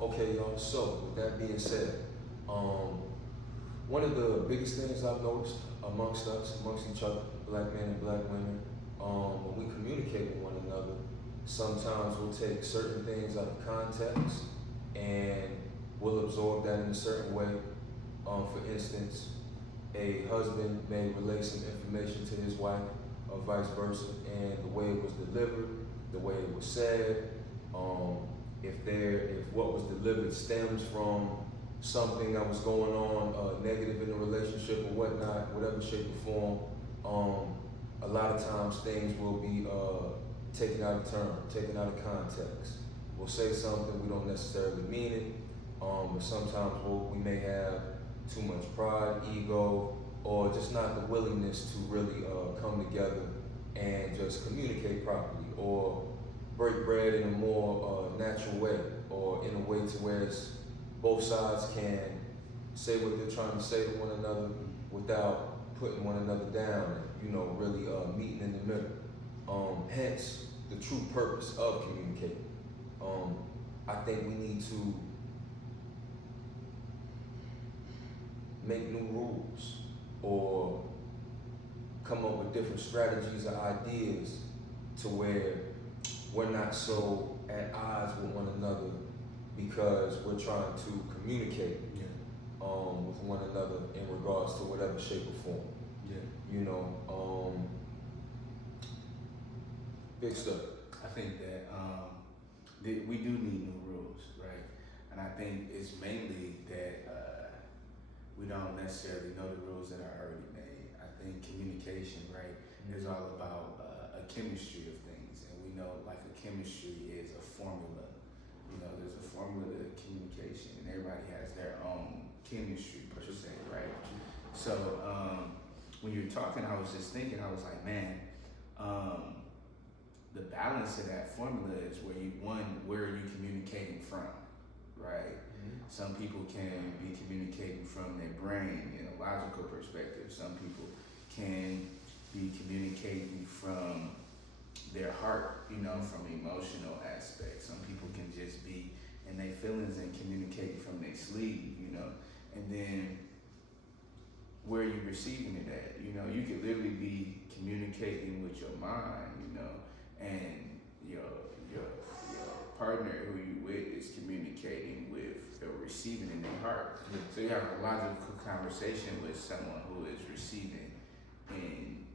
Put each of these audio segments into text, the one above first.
Okay, y'all. So, with that being said, one of the biggest things I've noticed amongst us, amongst each other, black men and black women, when we communicate with one another, sometimes we'll take certain things out of context and we'll absorb that in a certain way. For instance, a husband may relay some information to his wife, or vice versa, and the way it was delivered, the way it was said, if what was delivered stems from something that was going on negative in the relationship or whatnot, whatever shape or form, a lot of times things will be taken out of turn, taken out of context. We'll say something, we don't necessarily mean it, but sometimes we may have too much pride, ego, or just not the willingness to really come together and just communicate properly, or break bread in a more natural way, or in a way to where both sides can say what they're trying to say to one another without putting one another down and, really meeting in the middle. Hence, the true purpose of communicating. I think we need to make new rules or come up with different strategies or ideas to where we're not so at odds with one another because we're trying to communicate with one another in regards to whatever shape or form. Big stuff. I think that we do need new rules, right? And I think it's mainly that we don't necessarily know the rules that are already made. I think communication, right, is all about a chemistry of things, and we know like a chemistry is a formula. There's a formula to communication, and everybody has their own chemistry per se, right? So when you're talking, I was just thinking, I was like, man, the balance of that formula is where are you communicating from, right? Some people can be communicating from their brain in a logical perspective. Some people can be communicating from their heart, from emotional aspects. Some people can just be in their feelings and communicating from their sleeve, and then where you receiving it at. You could literally be communicating with your mind, and your partner who you with is communicating with or receiving in their heart. So you have a logical conversation with someone who is receiving in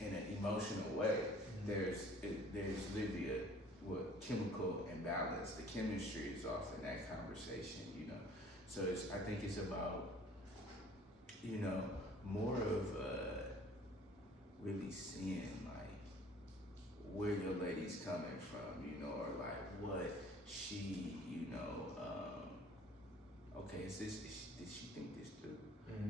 an emotional way. There's literally a chemical imbalance. The chemistry is off in that conversation, So I think it's about more of really seeing like where your lady's coming from, or like what she, okay, did she think this through?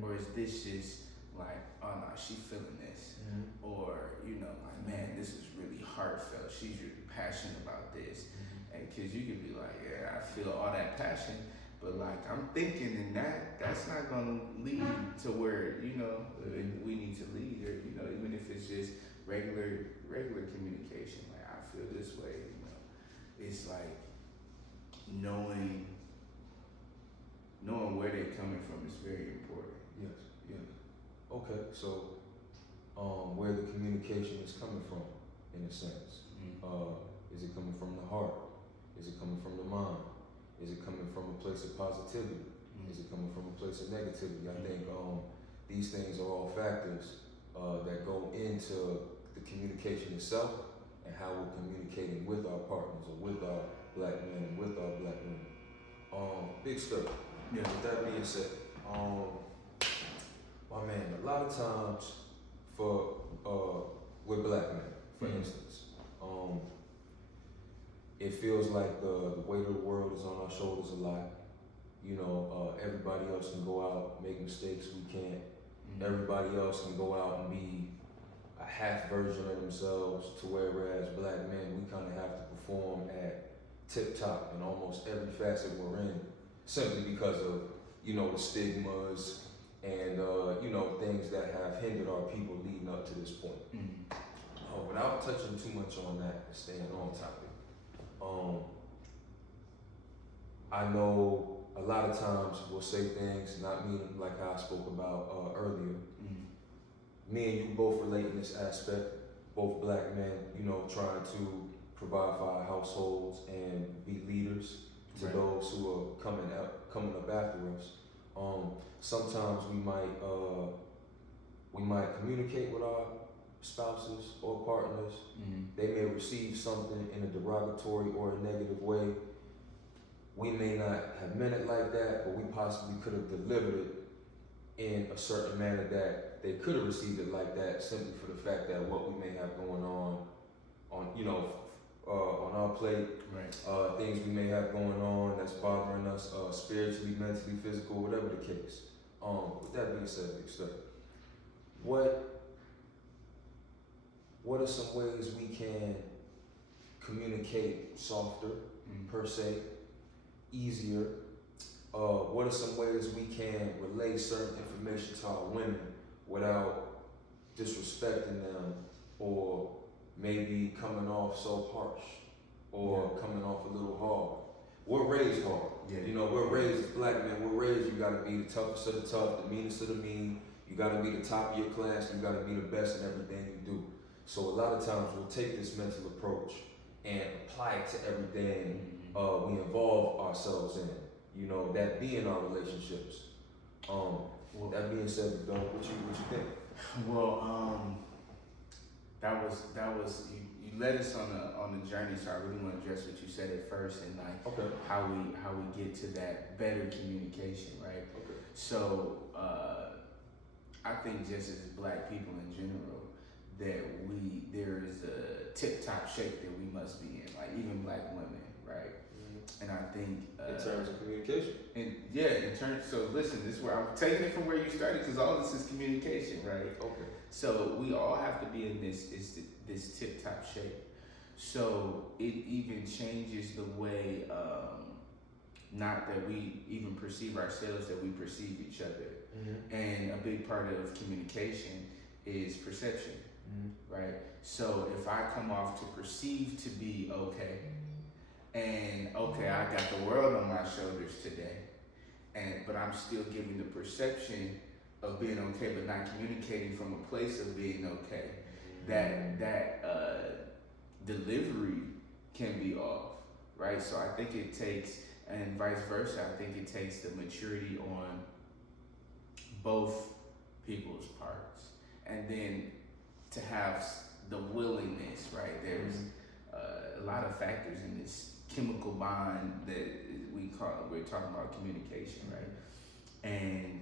Or is this just like, oh no, she feeling this? Or, like, man, this is really heartfelt. She's really passionate about this. And cause you could be like, yeah, I feel all that passion, but like I'm thinking in that's not gonna lead to where, we need to lead, or, even if it's just regular communication, like I feel this way, it's like knowing where they're coming from is very important. Yes. Okay, so where the communication is coming from, in a sense. Is it coming from the heart? Is it coming from the mind? Is it coming from a place of positivity? Is it coming from a place of negativity? I think these things are all factors that go into the communication itself and how we're communicating with our partners or with our black men and with our black women. Big stuff. With that being said, my man, a lot of times with black men, for instance, it feels like the weight of the world is on our shoulders a lot. Everybody else can go out, make mistakes, we can't. Everybody else can go out and be a half version of themselves, to whereas black men, we kind of have to perform at tip top in almost every facet we're in, simply because of, the stigmas and, things that have hindered our people leading up to this point. Without touching too much on that and staying on topic, I know a lot of times we'll say things not meaning like I spoke about earlier. Me and you both relate in this aspect, both black men, you know, trying to provide for our households and be leaders to Right. those who are coming up after us. Sometimes we might communicate with our spouses or partners. They may receive something in a derogatory or a negative way. We may not have meant it like that, but we possibly could have delivered it in a certain manner that they could have received it like that, simply for the fact that what we may have going on on our plate, Right. things we may have going on that's bothering us spiritually, mentally, physical, whatever the case. With that being said, Big Step, what are some ways we can communicate softer, per se, easier? What are some ways we can relay certain information to our women without disrespecting them or maybe coming off so harsh or coming off a little hard? We're raised hard. Yeah. You know, we're raised as black men, we're raised you gotta be the toughest of the tough, the meanest of the mean. You gotta be the top of your class, you gotta be the best in everything you do. So a lot of times we'll take this mental approach and apply it to everything we involve ourselves in. You know, that being our relationships. That being said, Don, what you think? Well, that was you led us on the journey. So I really want to address what you said at first and like how we get to that better communication, right? Okay. So I think just as black people in general, that there is a tip-top shape that we must be in, like even black women, right? And I think in terms of communication. So listen, this is where I'm taking it from where you started, because all this is communication, right? Okay. So we all have to be in this tip-top shape. So it even changes the way, not that we even perceive ourselves, that we perceive each other. And a big part of communication is perception, right? So if I come off to perceive to be okay, and okay, I got the world on my shoulders today, but I'm still giving the perception of being okay, but not communicating from a place of being okay, that delivery can be off, right? So I think it takes, and vice versa, I think it takes the maturity on both people's parts, and then to have the willingness, right? There's a lot of factors in this chemical bond that we're talking about communication, right? And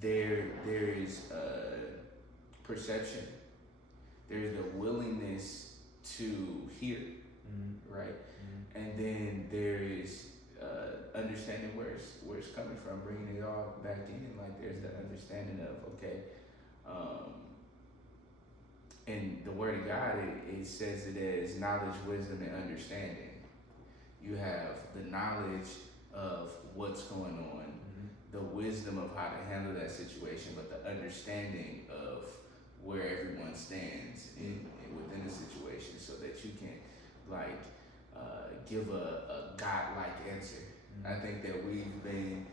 there is perception. There's the willingness to hear, right? And then there is understanding where it's coming from, bringing it all back in. Like there's the understanding of okay. In the Word of God, it says it as knowledge, wisdom, and understanding. You have the knowledge of what's going on, the wisdom of how to handle that situation, but the understanding of where everyone stands within the situation, so that you can give a God-like answer. I think that we've been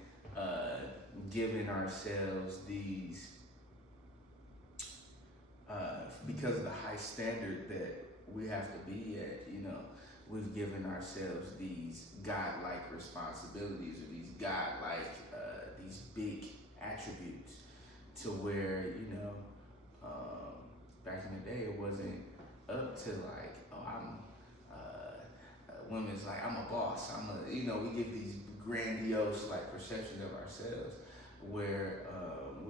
giving ourselves these. Because of the high standard that we have to be at, we've given ourselves these God-like responsibilities, or these God-like, these big attributes, to where, back in the day, it wasn't up to like, oh, women's like, I'm a boss, we give these grandiose like perceptions of ourselves, where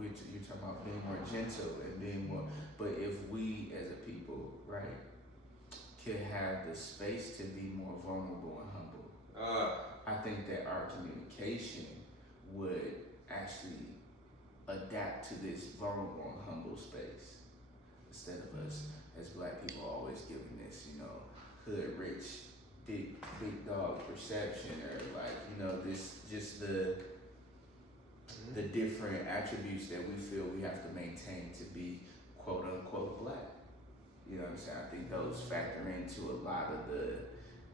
you're talking about being more gentle and being more, but if we as a people, right, could have the space to be more vulnerable and humble, I think that our communication would actually adapt to this vulnerable and humble space, instead of us as black people always giving this, hood rich, big dog perception, or like, this just the different attributes that we feel we have to maintain to be quote unquote black. You know what I'm saying? I think those factor into a lot of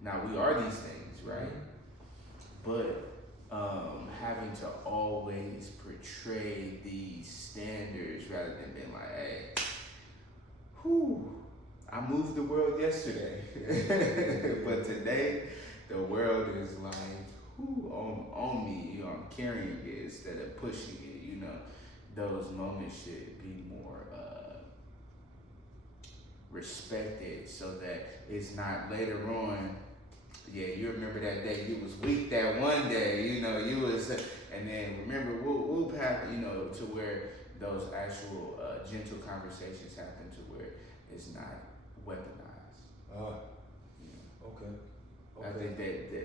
Now we are these things, right? But having to always portray these standards rather than being like, hey, whew, I moved the world yesterday, but today the world is like, whew, on me. You know, I'm carrying it instead of pushing it. You know, those moments should be more respected, so that it's not later on. Yeah, you remember that day you was weak that one day, you know, you was, and then remember whoop happened, you know, to where those actual gentle conversations happen to where it's not weaponized. You know? Okay. I think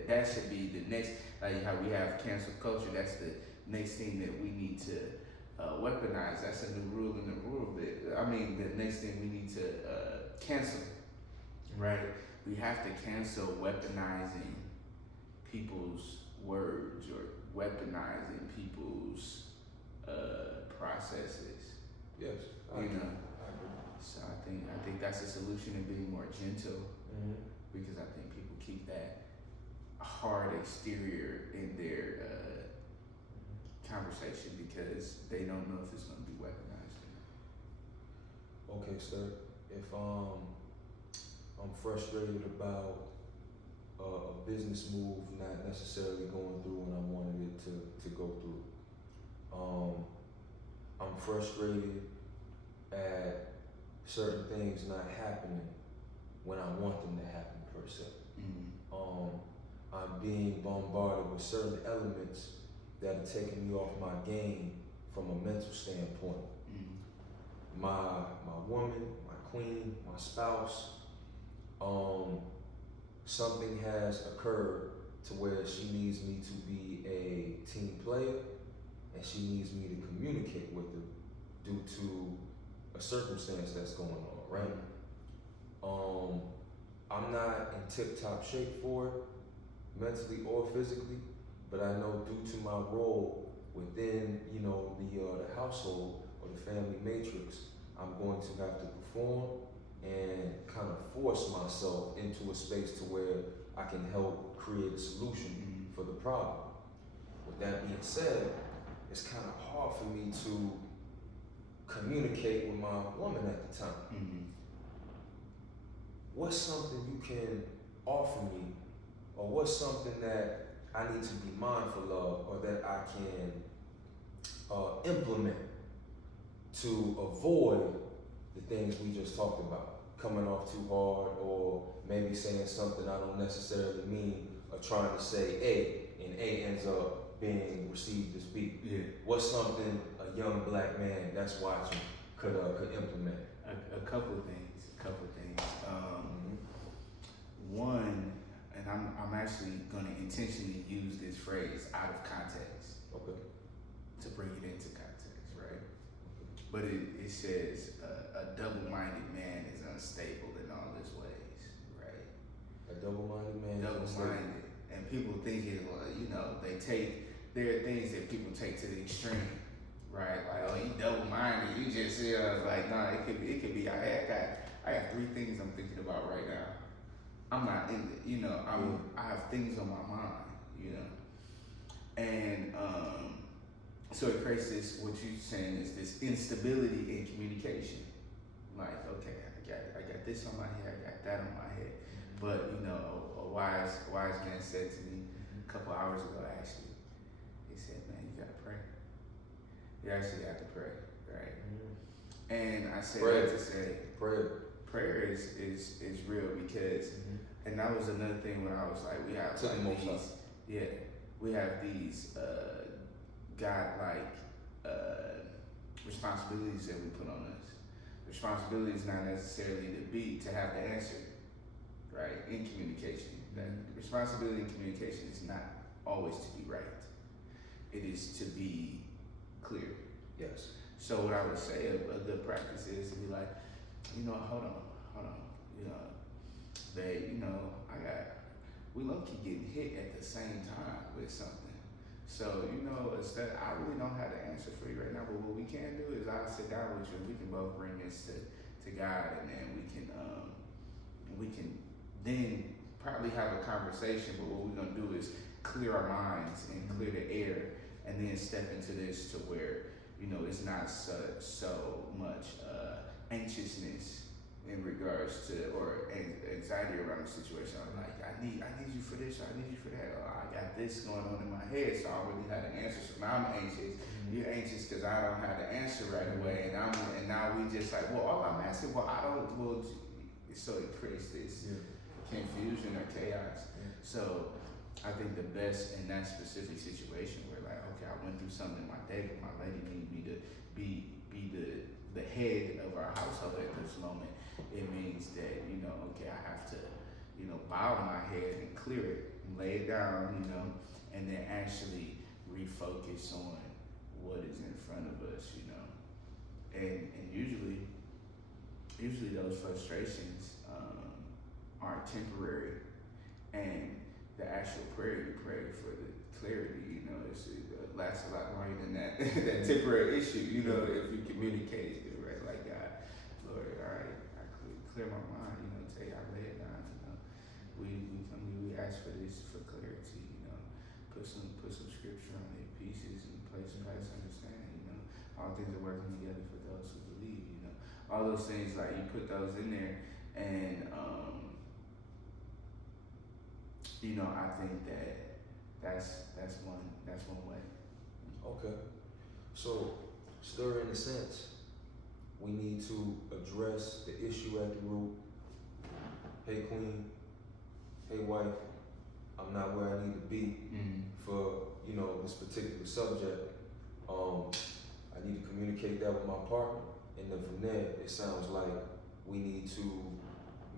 that should be the next, like how we have cancel culture, that's the next thing that we need to weaponize. That's a new rule in the rule that, I mean, the next thing we need to cancel, right? We have to cancel weaponizing people's words or weaponizing people's processes. Yes. You know. So I think that's a solution to being more gentle, because I think people keep that hard exterior in their conversation because they don't know if it's going to be weaponized or not. Okay, sir. If I'm frustrated about a business move not necessarily going through when I wanted it to go through. I'm frustrated at certain things not happening when I want them to happen per se. I'm being bombarded with certain elements that are taking me off my game from a mental standpoint. My woman, my queen, my spouse, something has occurred to where she needs me to be a team player and she needs me to communicate with her due to a circumstance that's going on, right? I'm not in tip-top shape for it, mentally or physically, but I know due to my role within, you know, the household or the family matrix, I'm going to have to perform and kind of force myself into a space to where I can help create a solution for the problem. With that being said, it's kind of hard for me to communicate with my woman at the time. What's something you can offer me, or what's something that I need to be mindful of, or that I can implement to avoid the things we just talked about, coming off too hard, or maybe saying something I don't necessarily mean, or trying to say A, and A ends up being received as B. Yeah. What's something a young black man that's watching could implement? A couple of things. One, and I'm actually going to intentionally use this phrase out of context. Okay. To bring it into context, right? But it says a double-minded man is unstable in all his ways, right? A double-minded man. Double-minded, and people think it, well, you know, there are things that people take to the extreme, right? Like, oh, you double-minded, you just like, nah, it could be. I got three things I'm thinking about right now. I'm not in it, you know. I have things on my mind, you know, and so it creates this. What you're saying is this instability in communication. Like, okay, I got this on my head, I got that on my head, but you know, a wise man said to me a couple hours ago, actually, he said, "Man, you gotta pray. You actually have to pray, right?" And I said that to say, prayer is real because, and that was another thing when I was like, we have these God-like responsibilities that we put on us. Responsibility is not necessarily to have the answer, right? In communication, that responsibility in communication is not always to be right. It is to be clear. Yes. So what I would say a good practice is to be like, you know, hold on, you know, babe, you know, we low-key getting hit at the same time with something. So, you know, instead, I really don't have the answer for you right now, but what we can do is I'll sit down with you and we can both bring this to God, and then we can then probably have a conversation, but what we're gonna do is clear our minds and clear the air, and then step into this to where it's not so much anxiousness in regards to or anxiety around the situation. I'm like, I need you for this, I need you for that. Oh, I got this going on in my head, so I already had an answer. So now I'm anxious. You're anxious because I don't have the answer right away, and now we just like, well, all I'm asking, so it creates this confusion or chaos. So I think the best in that specific situation where like, okay, I went through something in my day, but my lady needed me to be the head of our household at this moment. It means that, okay, I have to, bow my head and clear it and lay it down, and then actually refocus on what is in front of us, And usually those frustrations are temporary, and the actual prayer you pray for the clarity, it lasts a lot longer than that that temporary issue, if you communicate it right, like God, Lord, all right, I clear my mind, today I lay it down, we ask for this for clarity, put some scripture on it, pieces and place understanding, all things are working together for those who believe, all those things, like you put those in there, and I think that's one way. Okay. So, stir in a sense, we need to address the issue at the root. Hey queen, hey wife, I'm not where I need to be for, this particular subject. I need to communicate that with my partner. And then from there, it sounds like we need to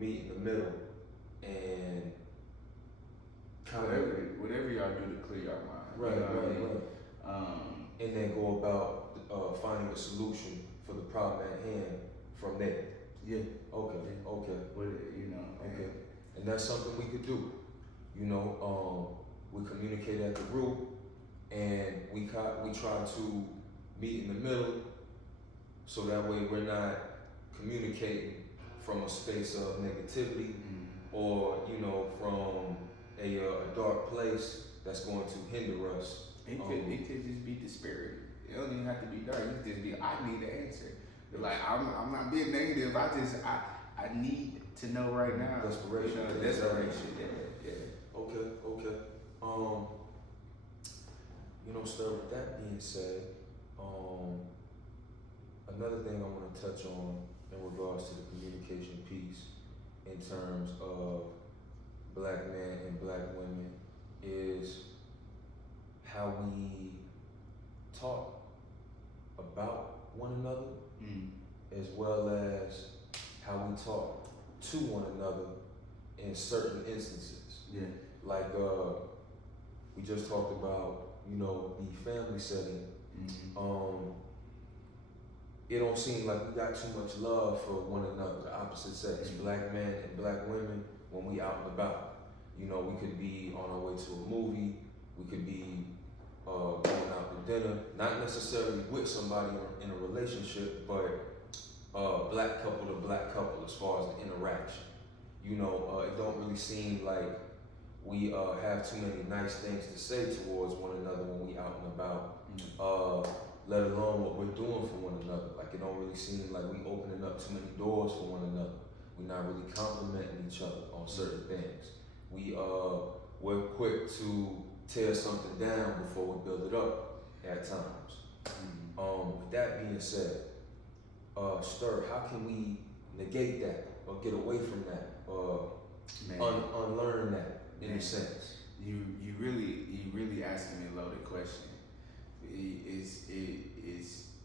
meet in the middle and whatever y'all do to clear your mind. Right. And then go about finding a solution for the problem at hand from there. Yeah. Okay. Okay. And that's something we could do. We communicate at the root, and we try to meet in the middle, so that way we're not communicating from a space of negativity or from a dark place that's going to hinder us. It could just be disparity. It don't even have to be dark. You just be, I need the answer. Like I'm not being negative. I need to know right now. Desperation. Desperation. Yeah. Okay. Sir, with that being said, another thing I want to touch on in regards to the communication piece in terms of black men and black women is how we talk about one another, as well as how we talk to one another in certain instances. Yeah. Like we just talked about, the family setting. It don't seem like we got too much love for one another, the opposite sex, black men and black women, when we out and about. We could be on our way to a movie, we could be going out to dinner, not necessarily with somebody in a relationship, but black couple to black couple as far as the interaction. It don't really seem like we have too many nice things to say towards one another when we out and about, let alone what we're doing for one another. Like, it don't really seem like we opening up too many doors for one another. We're not really complimenting each other on certain things. We're quick to tear something down before we build it up at times. With that being said, Stir, how can we negate that or get away from that, unlearn that in a sense? You really asking me a loaded question.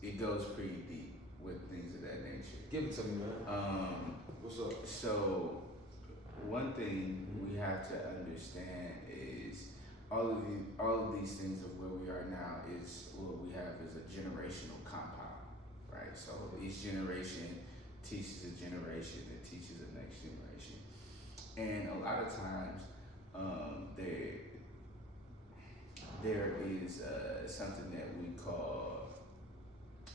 It goes pretty deep with things of that nature. Give it to me, man. What's up? So one thing we have to understand is all of these things of where we are now is what we have is a generational compound, right? So each generation teaches a generation that teaches the next generation, and a lot of times there is something that we call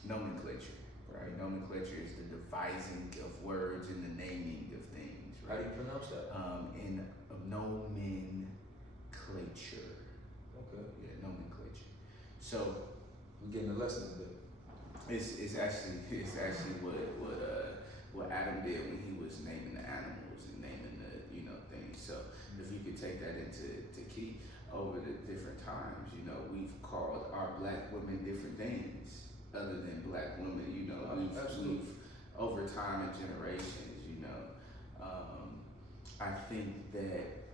nomenclature, right? Nomenclature is the devising of words and the naming of things, right? How do you pronounce that? nomenclature. Okay. Yeah, nomenclature. So We're getting a lesson today. it's actually what Adam did when he was naming the animals and naming the things. So if you could take that into key over the different times, we've called our black women different things other than black women. We've over time and generations. I think that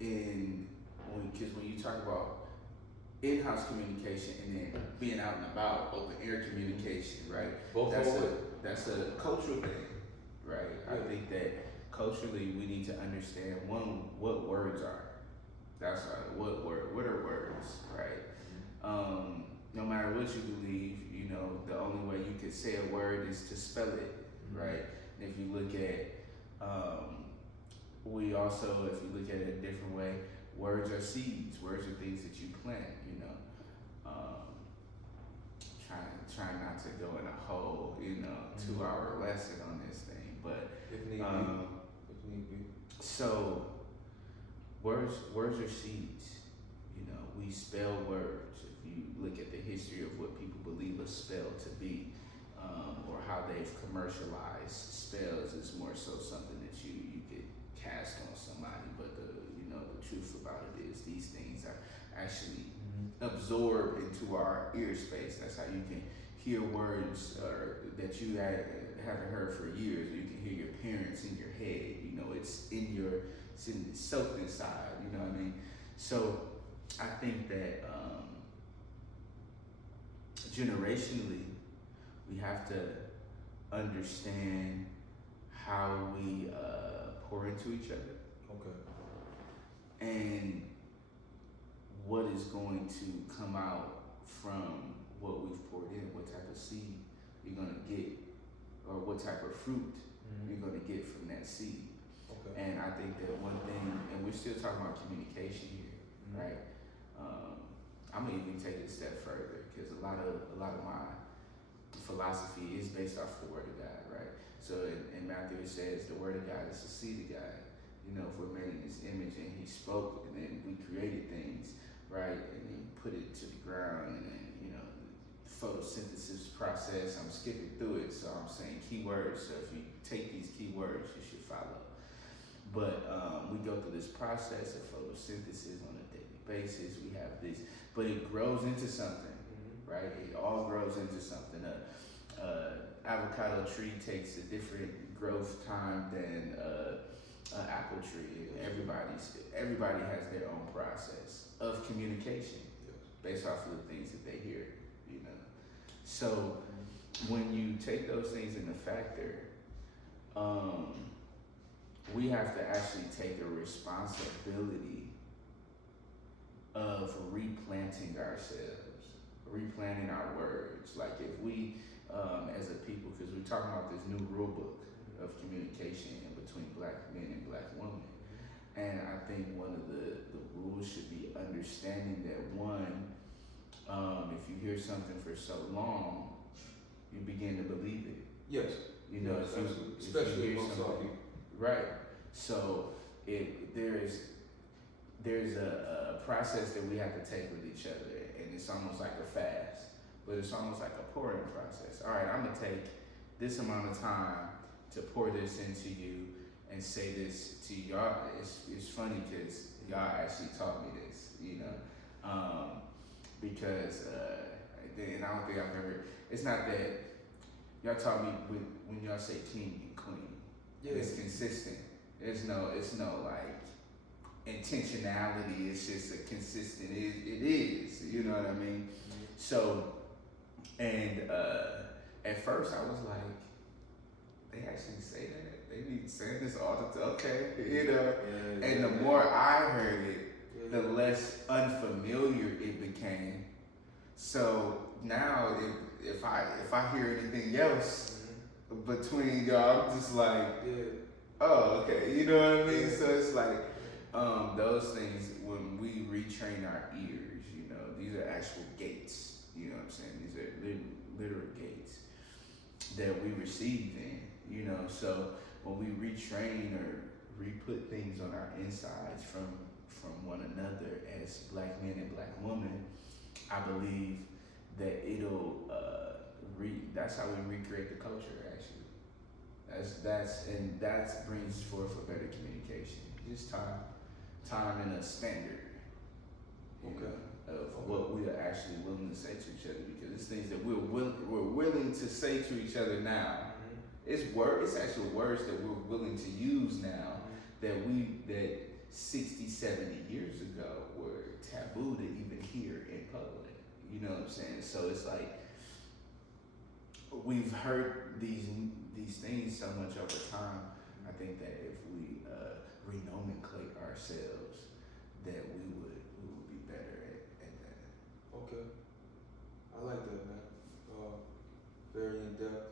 because when you talk about in-house communication and then being out and about, open air communication, right? Both That's a cultural thing, right? Yeah. I think that culturally we need to understand what words are. That's right. What are words, right? No matter what you believe, the only way you could say a word is to spell it, right? And if you look at if you look at it a different way, words are seeds. Words are things that you plant. Trying not to go in a whole 2-hour lesson on this thing, but if need be. So words are seeds. We spell words. If you look at the history of what people believe a spell to be, or how they've commercialized spells, is more so something that you could cast on somebody. But the truth about it is these things are actually absorbed into our ear space. That's how you can hear words that you haven't heard for years. Or you can hear your parents in your head. It's soaked inside. You know what I mean? So I think that generationally we have to understand how we pour into each other. Okay. And what is going to come out from what we've poured in, what type of seed you're going to get, or what type of fruit you're going to get from that seed. Okay. And I think that one thing, and we're still talking about communication here, right? I'm gonna even take it a step further, because a lot of my philosophy is based off the Word of God, right? So in Matthew it says the Word of God is the seed of God. If we're made in His image, and He spoke, and then we created things, right? And then put it to the ground, and then photosynthesis process. I'm skipping through it, so I'm saying keywords. So if you take these keywords, you should follow. But we go through this process of photosynthesis on a daily basis. We have this, but it grows into something, right? It all grows into something. Avocado tree takes a different growth time than an apple tree. Everybody has their own process of communication based off of the things that they hear. So when you take those things into factor, we have to actually take a responsibility of replanting ourselves, replanting our words. Like if we, as a people, because we're talking about this new rule book of communication between black men and black women. And I think one of the rules should be understanding that if you hear something for so long, you begin to believe it. Yes. Especially hear amongst our people. Right. So there's a process that we have to take with each other, and it's almost like a fast, but it's almost like a pouring process. All right, I'm gonna take this amount of time to pour this into you and say this to y'all. It's funny because y'all actually taught me this, because and I don't think I've ever. It's not that y'all taught me when y'all say king and queen. Yeah. It's consistent. It's no like intentionality. It's just a consistent. It is. You know what I mean? So, and at first I was like, they actually say that. They be saying this all the time. Okay, And the more I heard it, the less unfamiliar it became. So now, if I hear anything else between y'all, I'm just like, oh, okay, you know what I mean? So it's like those things, when we retrain our ears, these are actual gates. You know what I'm saying? These are literal gates that we receive in. So when we retrain or re-put things on our insides from one another as black men and black women, I believe that it'll that's how we recreate the culture actually. That brings forth a better communication. Just time and a standard, of what we are actually willing to say to each other, because it's things that we're willing to say to each other now. It's actual words that we're willing to use now that 60, 70 years ago were taboo to even hear in public. You know what I'm saying? So it's like we've heard these things so much over time. I think that if we renomenclate ourselves, that we would be better at that. Okay. I like that, man. Very in depth,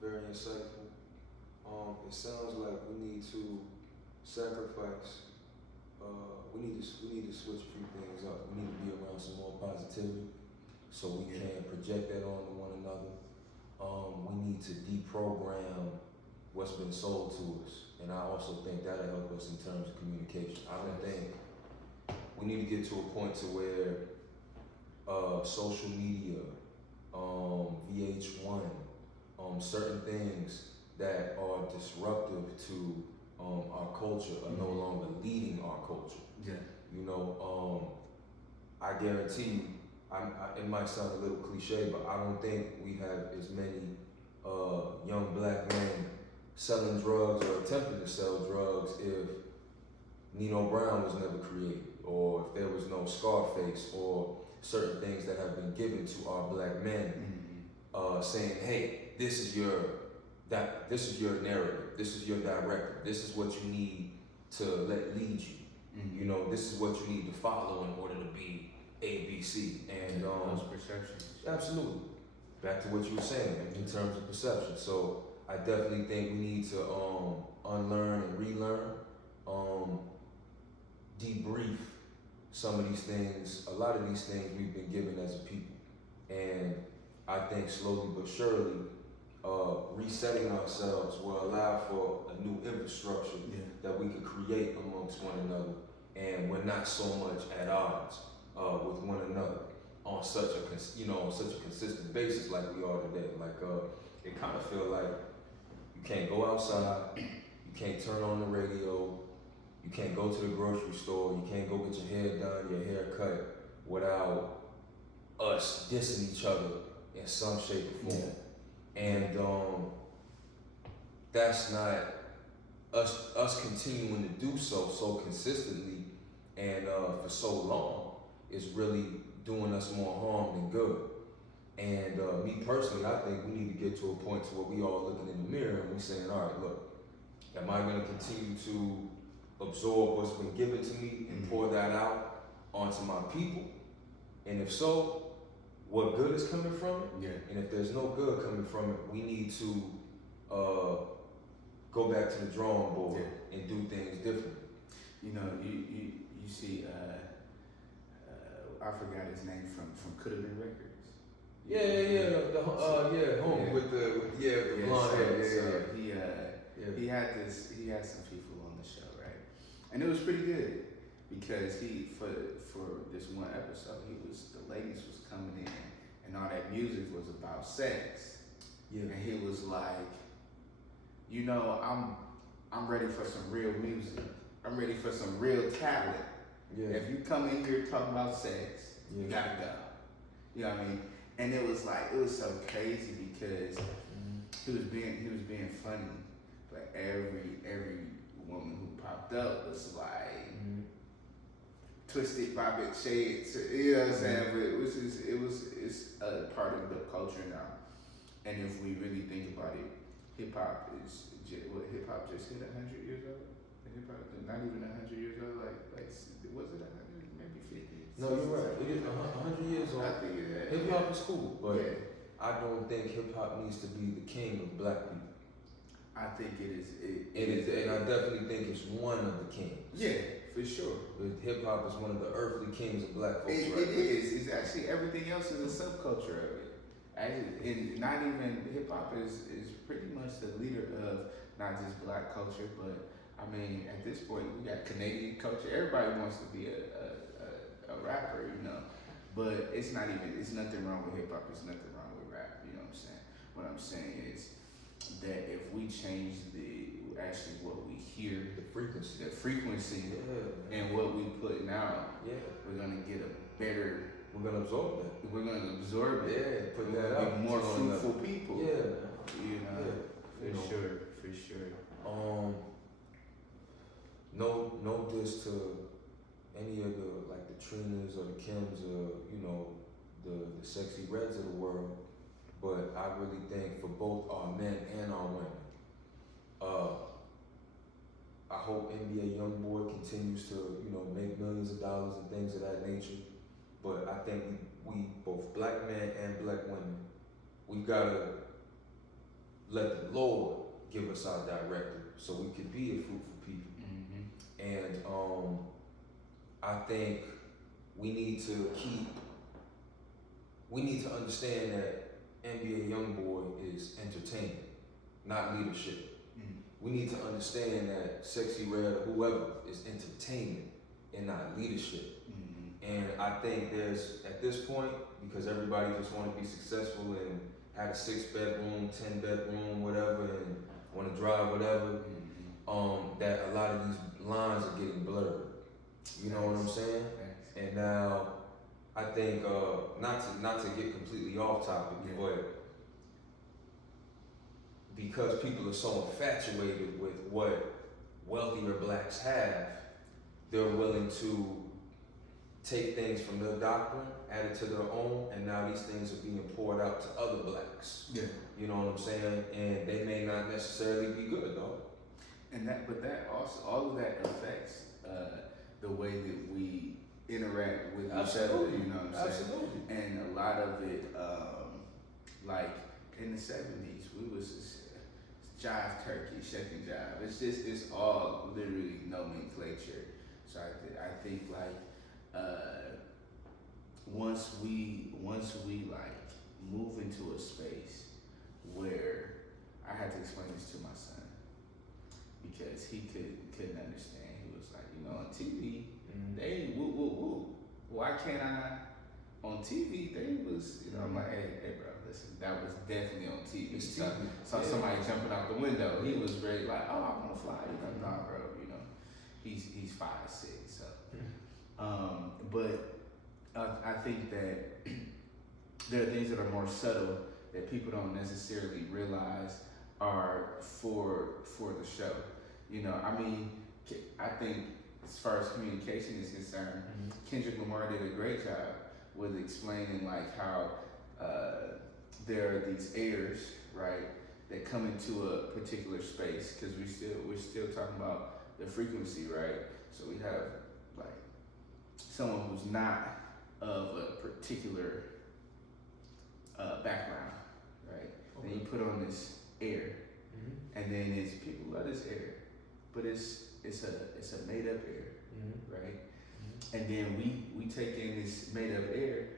very insightful. It sounds like we need to sacrifice. We need to switch a few things up. We need to be around some more positivity, so we can project that onto one another. We need to deprogram what's been sold to us, and I also think that'll help us in terms of communication. I don't think we need to get to a point to where social media, VH1, certain things that are disruptive to our culture are no longer leading our culture. Yeah. You know, I guarantee you, it might sound a little cliche, but I don't think we have as many young black men selling drugs or attempting to sell drugs if Nino Brown was never created, or if there was no Scarface, or certain things that have been given to our black men, saying, "Hey, this is your narrative, this is your directive, this is what you need to let lead you. You know, this is what you need to follow in order to be A, B, C." And those perceptions. absolutely. Back to what you were saying in terms of perception. So I definitely think we need to unlearn and relearn, debrief some of these things. A lot of these things we've been given as a people, and I think slowly but surely, resetting ourselves will allow for a new infrastructure that we can create amongst one another, and we're not so much at odds with one another on such a consistent basis like we are today. Like it kind of feel like you can't go outside, you can't turn on the radio, you can't go to the grocery store, you can't go get your hair done, your hair cut without us dissing each other in some shape or form. And that's not us continuing to do so consistently and for so long is really doing us more harm than good. And me personally, I think we need to get to a point to where we all looking in the mirror and we saying, all right, look, am I gonna continue to absorb what's been given to me and pour that out onto my people? And if so, what good is coming from it? Yeah. And if there's no good coming from it, we need to go back to the drawing board and do things differently. You know, you see, I forgot his name from Could Have Been Records. Homie with the blonde hair. He had some people on the show, right? And it was pretty good because he for this one episode, the ladies was coming in and all that music was about sex. Yeah. And he was like, you know, I'm ready for some real music. I'm ready for some real talent. Yeah. If you come in here talking about sex, you gotta go. You know what I mean? And it was so crazy because he was being funny, but every woman who popped up was like twisted by big shades. You know what I'm saying? But it's a part of the culture now. And if we really think about it, hip hop just hit 100 years old. Hip hop not even 100 years old. Like was it 100? Maybe 50. No, you're right. It is 100 years old. I think Hip hop is cool, but I don't think hip hop needs to be the king of black people. I think it is. And I definitely think it's one of the kings. Yeah, for sure. Hip hop is one of the earthly kings of black folks. It is. It's actually everything else is a subculture of it. And not even hip hop is pretty much the leader of not just black culture, but I mean, at this point, we got Canadian culture. Everybody wants to be a rapper, you know. But it's not even. It's nothing wrong with hip hop. It's nothing wrong with rap. You know what I'm saying? What I'm saying is that if we change what we hear, the frequency, Yeah. and what we putting out, Yeah. we're gonna get a better. We're gonna absorb that. We're gonna absorb it. Yeah, put we're that gonna out. be more Tell fruitful them people. Yeah. You know. Yeah. For You know. sure. For sure. No diss to any of the like the Trinas or the Kims or the sexy reds of the world, but I really think for both our men and our women, I hope NBA YoungBoy continues to make millions of dollars and things of that nature, but I think we both black men and black women, we've gotta let the Lord give us our directive so we can be a fruitful people. And I think we need to understand that NBA YoungBoy is entertainment, not leadership. We need to understand that Sexy Red or whoever is entertainment and not leadership. And I think there's, at this point, because everybody just want to be successful and have a 6-bedroom, 10-bedroom, whatever, and want to drive whatever, that a lot of these lines are getting blurred. You know what I'm saying? And now, I think not to get completely off topic, but because people are so infatuated with what wealthier blacks have, they're willing to take things from their doctrine, add it to their own, and now these things are being poured out to other blacks. Yeah. You know what I'm saying? And they may not necessarily be good though. But that also, all of that affects the way that we interact with each other. You know what I'm saying? Absolutely. And a lot of it, like in the '70s, we was just jive turkey, shucking jive. It's all literally nomenclature. So I think like once we like move into a space where I had to explain this to my son because he couldn't understand. He was like, on TV, they woo woo woo. Why can't I? On TV, they was, I'm like, hey, bro, listen, that was definitely on TV. It's Saw somebody jumping out the window. He was ready, like, oh, I want to fly. Nah, bro, he's 5'6", so. But I think that there are things that are more subtle that people don't necessarily realize are for the show. I think as far as communication is concerned, Kendrick Lamar did a great job with explaining like how there are these airs, right, that come into a particular space because we're still talking about the frequency, right? So we have like someone who's not of a particular background, right? Okay. Then you put on this air, and then it's people love this air, but it's a made up air, right? And then we take in this made up air,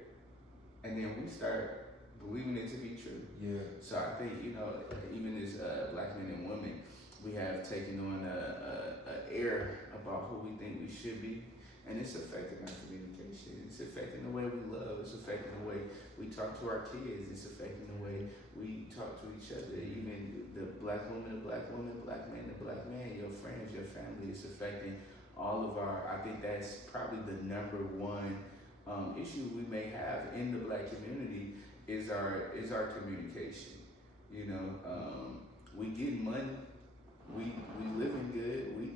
and then we start believing it to be true. Yeah. So I think even as black men and women, we have taken on a air about who we think we should be, and it's affecting our communication. It's affecting the way we love. It's affecting the way we talk to our kids. It's affecting the way we talk to each other. Even the black woman, black man, black man, your friends, your family. It's affecting all of our. I think that's probably the number one issue we may have in the black community is our communication. We get money. We living good. We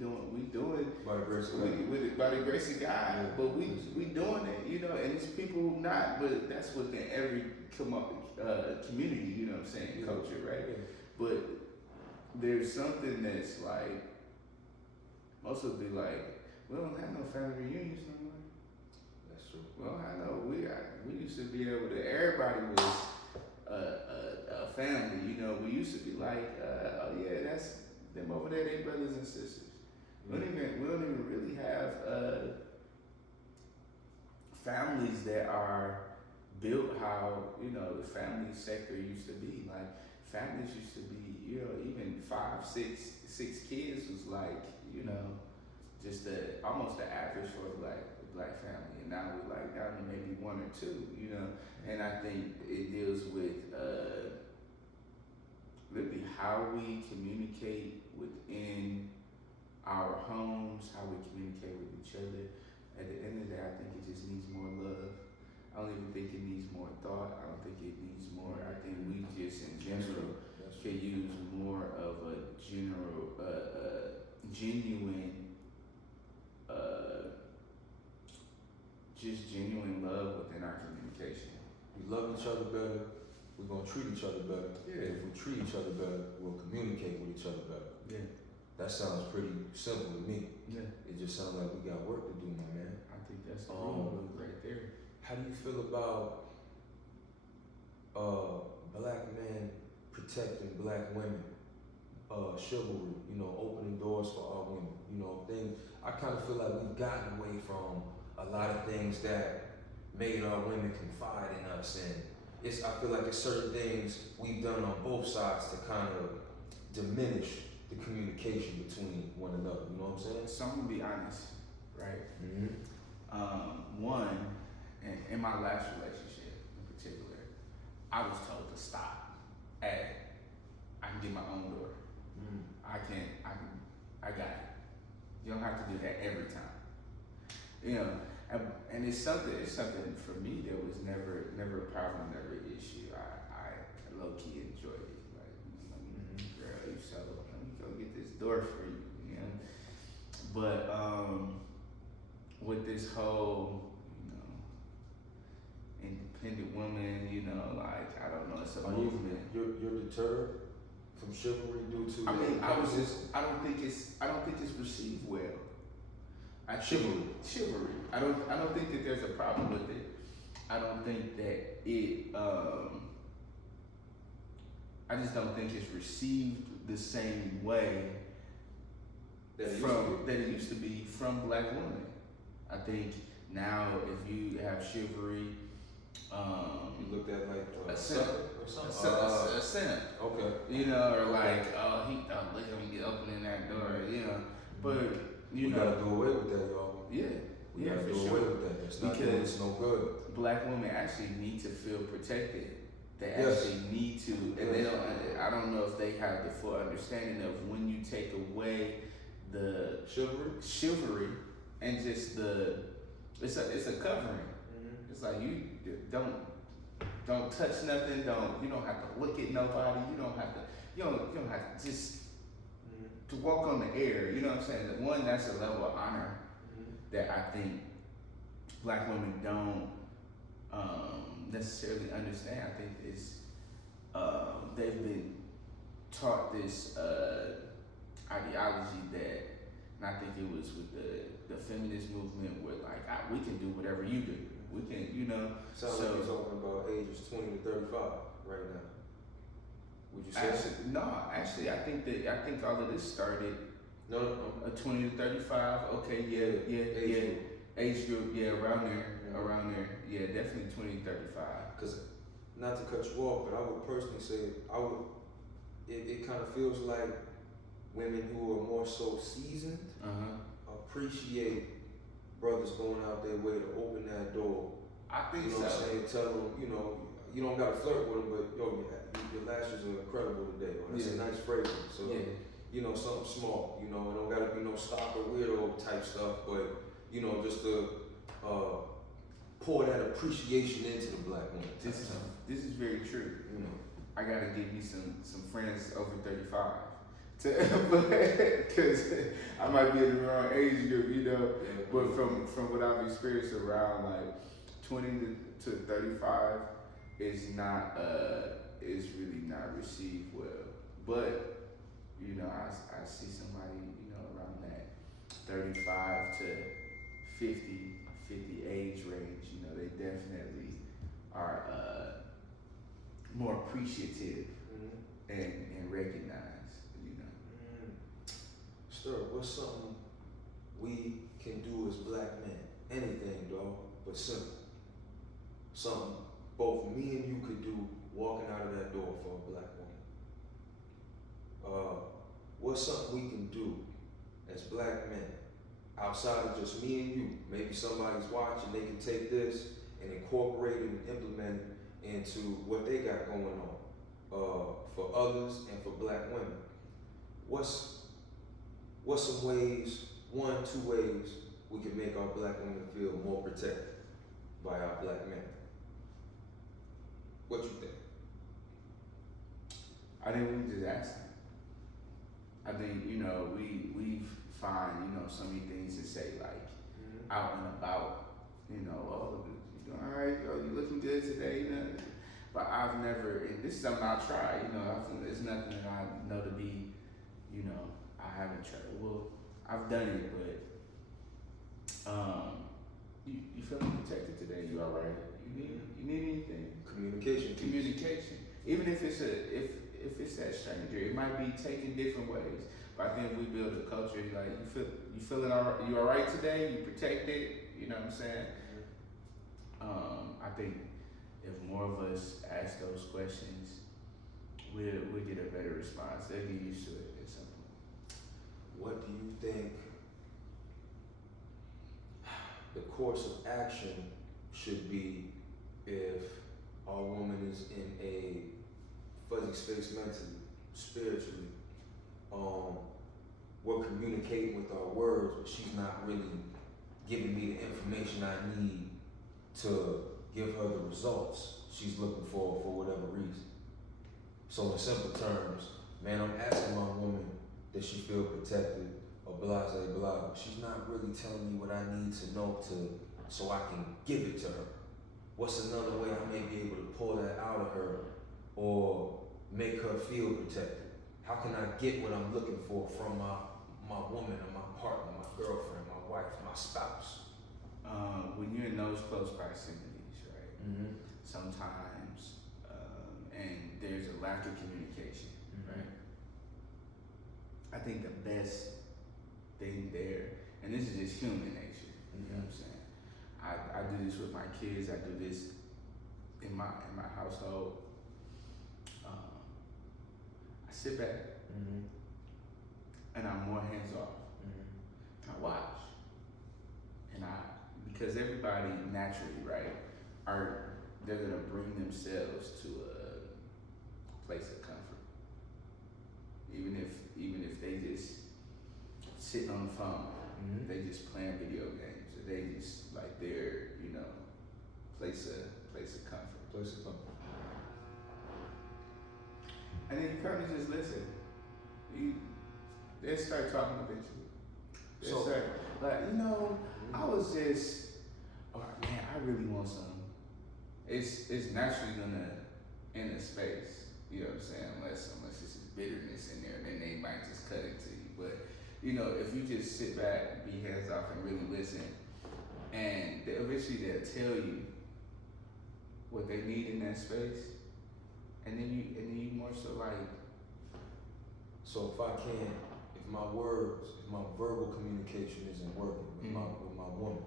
doing by the grace of God. By the grace of God. But we doing it, and it's people who not, but that's within every community, culture, right? Yeah. But there's something that's like most will be like, we don't have no family reunions no more. That's true. Well, I know we used to be able to. Everybody was a family, We used to be like, oh yeah, that's them over there. They brothers and sisters. We don't even really have families that are built how the family sector used to be. Like families used to be, you know, even five, six kids was like, you know, just almost the average for a black family, and now we're like down to maybe one or two, you know. And I think it deals with really how we communicate within our homes, how we communicate with each other. At the end of the day, I think it just needs more love. I don't even think it needs more thought. I don't think it needs more. I think we just in general could use more of a genuine, just genuine love within our communication. We love each other better. We're gonna treat each other better. Yeah. And if we treat each other better, we'll communicate with each other better. Yeah. That sounds pretty simple to me. Yeah. It just sounds like we got work to do, my man. I think that's the rule right there. How do you feel about black men protecting black women? Chivalry, you know, opening doors for our women, you know, things. I kind of feel like we've gotten away from a lot of things that made our women confide in us, and I feel like there's certain things we've done on both sides to kind of diminish the communication between one another. You know what I'm saying? So I'm gonna be honest, right? Mm-hmm. One, in my last relationship in particular, I was told to stop. Hey, I can get my own door. I got it. You don't have to do that every time. You know, and it's something for me that was never a problem, never an issue. I low key enjoyed it. Like, girl, you so let me go get this door for you, you know. But with this whole, you know, independent woman, you know, like I don't know, it's a movement. You're deterred from chivalry due to. I mean, I don't think it's received well. Chivalry. I don't think that there's a problem with it. I don't think that it. I just don't think it's received the same way that it used to be from black women. I think now if you have chivalry, you looked at like a simp or something. A simp. Okay. You know, or like, oh, he thought, look at me opening that door, you know. But you know, gotta do away with that, y'all. Yeah, we gotta do away with that. It's not because it's no good. Black women actually need to feel protected. They actually need to, and they don't. I don't know if they have the full understanding of when you take away the chivalry, and just it's a covering. Mm-hmm. It's like you don't touch nothing. You don't have to look at nobody. You don't have to just to walk on the air. You know what I'm saying? One, that's a level of honor that I think black women don't necessarily understand. I think it's they've been taught this ideology that, and I think it was with the feminist movement, where like we can do whatever you do. We can, you know. Sounds like you're talking about ages 20 to 35 right now. Would you say? Actually, I think all of this started. No. 20 to 35. Okay, yeah. Age group, yeah, around there. Yeah, definitely 20 to 35. Because, not to cut you off, but I would personally say, it kind of feels like women who are more so seasoned appreciate brothers going out their way to open that door. I think you know so. What I'm saying? Tell them, you know, you don't got to flirt with them, but yo, your lashes are incredible today. Or that's a nice fragrance. So, you know, something small. You know, it don't got to be no stalker, weirdo type stuff, but, you know, just to pour that appreciation into the black woman. This is very true. You know, I gotta give me some friends over 35, because I might be in the wrong age group, you know. Yeah. But from what I've experienced around like 20 to 35 is really not received well. But you know, I see somebody, you know, around that 35 to 50 age range, you know, they definitely are more appreciative and recognized, you know. Sir, what's something we can do as black men? Anything, dog, but simple. Something both me and you could do walking out of that door for a black woman. what's something we can do as black men outside of just me and you? Maybe somebody's watching, they can take this and incorporate it and implement it into what they got going on for others and for black women. What's some ways, 2 ways, we can make our black women feel more protected by our black men? What you think? I think we just ask them. I think, we find, so many things to say, like, out and about, oh, you doing all right, oh, you looking good today, But I've never, and this is something I'll try, it's nothing that I know to be, I haven't tried. Well, I've done it, but, you feeling protected today? You all right? You need anything? Communication. Even if it's if it's that stranger, it might be taken different ways. But I think if we build a culture, like you feeling all right? You all right today? You protected? You know what I'm saying? I think if more of us ask those questions, we'll get a better response. They'll get used to it at some point. What do you think the course of action should be if our woman is in a fuzzy space mentally, spiritually? We're communicating with our words, but she's not really giving me the information I need to give her the results she's looking for whatever reason. So in simple terms, man, I'm asking my woman, does she feel protected or blah, blah, blah, but she's not really telling me what I need to know so I can give it to her. What's another way I may be able to pull that out of her or make her feel protected? How can I get what I'm looking for from my woman or my partner, my girlfriend, my wife, my spouse? When you're in those close proximities, right? Mm-hmm. Sometimes, and there's a lack of communication, right? I think the best thing there, and this is just human nature, you know what I'm saying? I do this with my kids. I do this in my household. I sit back and I'm more hands off. I watch, and because everybody naturally, right, they're gonna bring themselves to a place of comfort, even if they just sitting on the phone, they just playing video games, or they just like their place of comfort. And then you kind of just listen. They start talking eventually. They start like, I was just, man, I really want some. It's naturally gonna end a space. You know what I'm saying? Unless it's just bitterness in there, then they might just cut it to you. But if you just sit back, be hands off, and really listen, and eventually they'll tell you what they need in that space, and then you more so like. So if my verbal communication isn't working with my woman,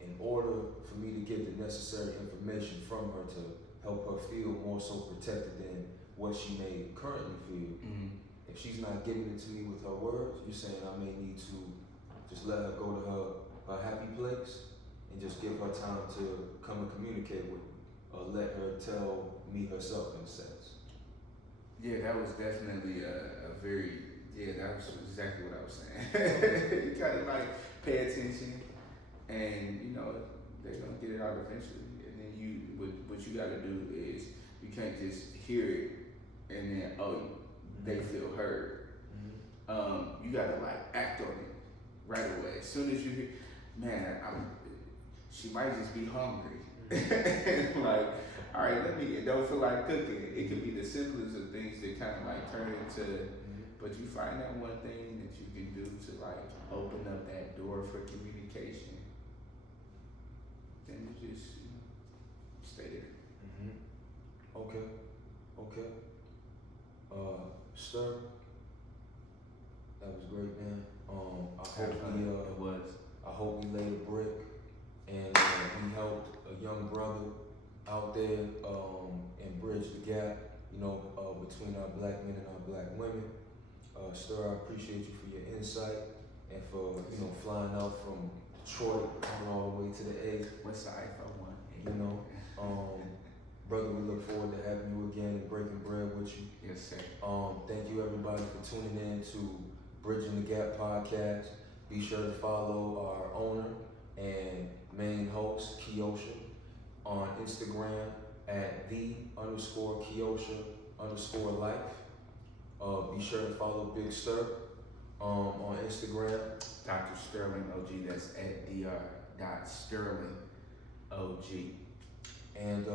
in order for me to get the necessary information from her to help her feel more so protected than what she may currently feel, if she's not giving it to me with her words, you're saying I may need to just let her go to her happy place and just give her time to come and communicate with me, or let her tell me herself in a sense. Yeah, that was definitely that was exactly what I was saying. You gotta pay attention, and they're gonna get it out eventually. And then what you gotta do is, you can't just hear it and then they feel heard. You gotta act on it right away. As soon as you hear, man, she might just be hungry. All right, it don't feel like cooking. It could be the simplest of things that kind of turn into, but you find that one thing that you can do to open up that door for communication. Then you just stay there. Okay. Sir, that was great, man. I hope we laid a brick and we helped a young brother out there and bridge the gap. between our black men and our black women. Stir, I appreciate you for your insight and for, flying out from Detroit all the way to the A. What's the iPhone one? Brother, we look forward to having you again and breaking bread with you. Yes, sir. Thank you everybody for tuning in to Bridging the Gap podcast. Be sure to follow our owner and main host, Kiosha, on Instagram at _Kiosha_life. Be sure to follow Big Sir on Instagram. Dr. Sterling OG, that's at dr.sterling.OG. And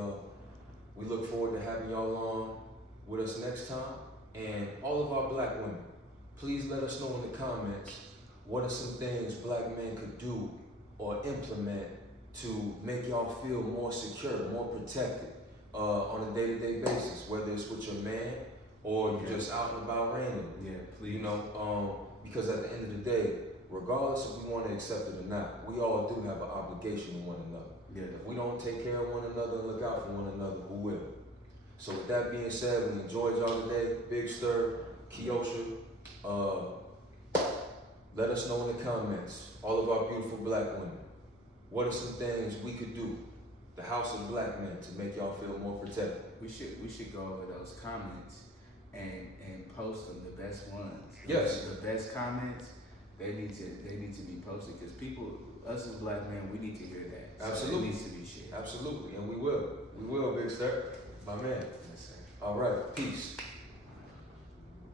we look forward to having y'all on with us next time. And all of our black women, please let us know in the comments what are some things black men could do or implement to make y'all feel more secure, more protected on a day-to-day basis, whether it's with your man or you're just out and about randomly. Yeah, please. Because at the end of the day, regardless if we want to accept it or not, we all do have an obligation to one another. Yeah. If we don't take care of one another and look out for one another, who will? So with that being said, we enjoyed y'all today. Big Stir, Kiosha. Let us know in the comments, all of our beautiful black women, what are some things we could do, the House of Black Men, to make y'all feel more protected. We should go over those comments and post them, the best ones. Yes. The best comments, they need to be posted, because people, us as black men, we need to hear that. Absolutely. So it needs to be shared. Absolutely, and we will. We will, Big Stir. My man. Yes, sir. All right, peace.